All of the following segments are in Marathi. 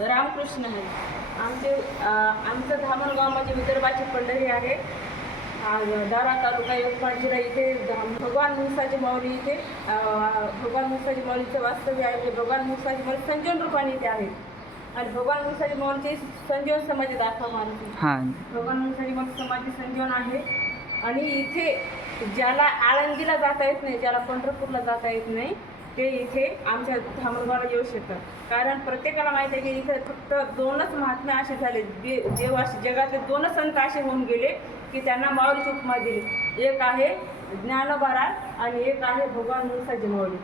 रामकृष्ण आहे. आमचं धामणगाव म्हणजे विदर्भाची पंढरी आहे. दारा तालुका यवतमाळ जिल्हा. इथे भगवान मुसाजी माऊली इथे भगवान मुसाजी माऊलीचं वास्तव्य आहे. भगवान मुसाजी माऊली संजीवन रूपाने इथे आहेत आणि भगवान मुसाजी माऊलीचे संजीवन समाधी दाखवा मानते. भगवान मुसाजी माऊली समाधी संजीवन आहे. आणि इथे ज्याला आळंदीला जाता येत नाही, ज्याला पंढरपूरला जाता येत नाही, ते इथे आमच्या धामणगावला येऊ शकतात. कारण प्रत्येकाला माहिती आहे की इथे फक्त दोनच महात्मे असे झाले, देवाशी जगातले दोनच संत असे होऊन गेले की त्यांना माऊलीची उपमा दिली. एक आहे ज्ञानोबा आणि एक आहे भगवान मुसाजी माऊली.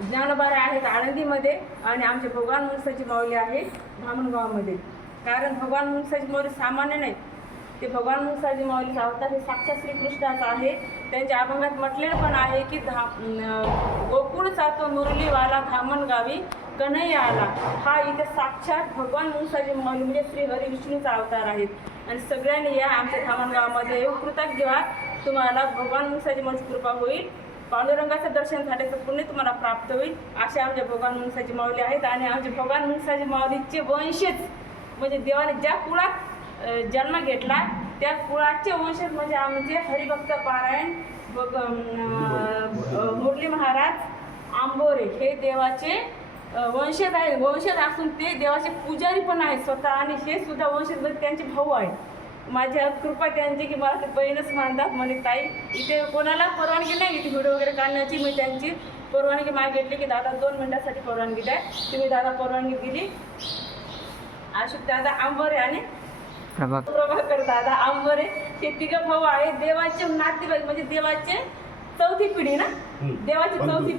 ज्ञानोबा आहेत आळंदीमध्ये आणि आमचे भगवान मुसाजी माऊली आहे धामणगावामध्ये. कारण भगवान मुसाजी माऊली सामान्य नाही, ते भगवान मुसाजी माऊलीचा अवतार हे साक्षात श्रीकृष्णाचा आहे. त्यांच्या अभंगात म्हटलेलं पण आहे की गोकुळचा तो मुरलीवाला धामणगावी कन्हैया आला. हा इथे साक्षात भगवान मुसाजी माऊली म्हणजे श्री हरी विष्णूचा अवतार आहेत. आणि सगळ्यांनी या आमच्या धामणगावामध्ये येऊ. कृतज्ञ व्हा, तुम्हाला भगवान मुसाजी माऊलीची कृपा होईल. पांडुरंगाचं दर्शन झाल्याचं पुण्य तुम्हाला प्राप्त होईल. असे आमचे भगवान मुसाजी माऊली आहेत. आणि आमचे भगवान मुसाजी माऊलीचे वंशज म्हणजे देवाने ज्या कुळात जन्म घेतला त्या कुळाचे वंशज म्हणजे आमचे हरिभक्त पारायण मुरली महाराज आंबोरे हे देवाचे वंशज आहे. वंशज असून ते देवाचे पुजारी पण आहेत स्वतः. आणि हे सुद्धा वंशज म्हणजे त्यांचे भाऊ आहेत. माझ्या कृपा त्यांची की मला ते बहीणच मानतात. म्हणे ताई इथे कोणाला परवानगी नाही इथे व्हिडिओ वगैरे काढण्याची. मी त्यांची परवानगी मागितली की दादा 2 मिनिटासाठी परवानगी द्या. तुम्ही दादा परवानगी दिली. अशोक दादा आंबोरे आणि प्रभाकर दादा आंबोरे हे 3 भाऊ आहेत. देवाचे नातेवाईक म्हणजे देवाचे 4थी पिढी ना, देवाची 4थी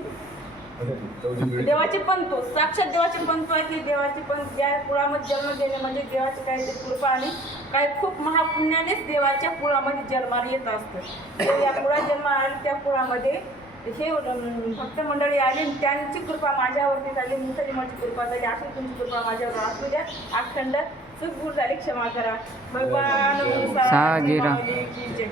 देवाचे पंतू, साक्षात देवाचे पंतू आहेत. की देवाचे पंत ज्या कुळामध्ये जन्म घेणे म्हणजे देवाची काही कृपा आणि काही खूप महापुण्यानेच देवाच्या कुळामध्ये जन्माला येत असतं. या कुळात जन्म आले त्या कुळामध्ये हे भक्त मंडळी आली. त्यांची कृपा माझ्यावरती झाली, मुसाजी माऊलीची कृपा झाली. अशी तुमची कृपा माझ्यावर असू द्या. अखंड चूक झाली क्षमा करा. भगवान मुसाजी माऊली की जय.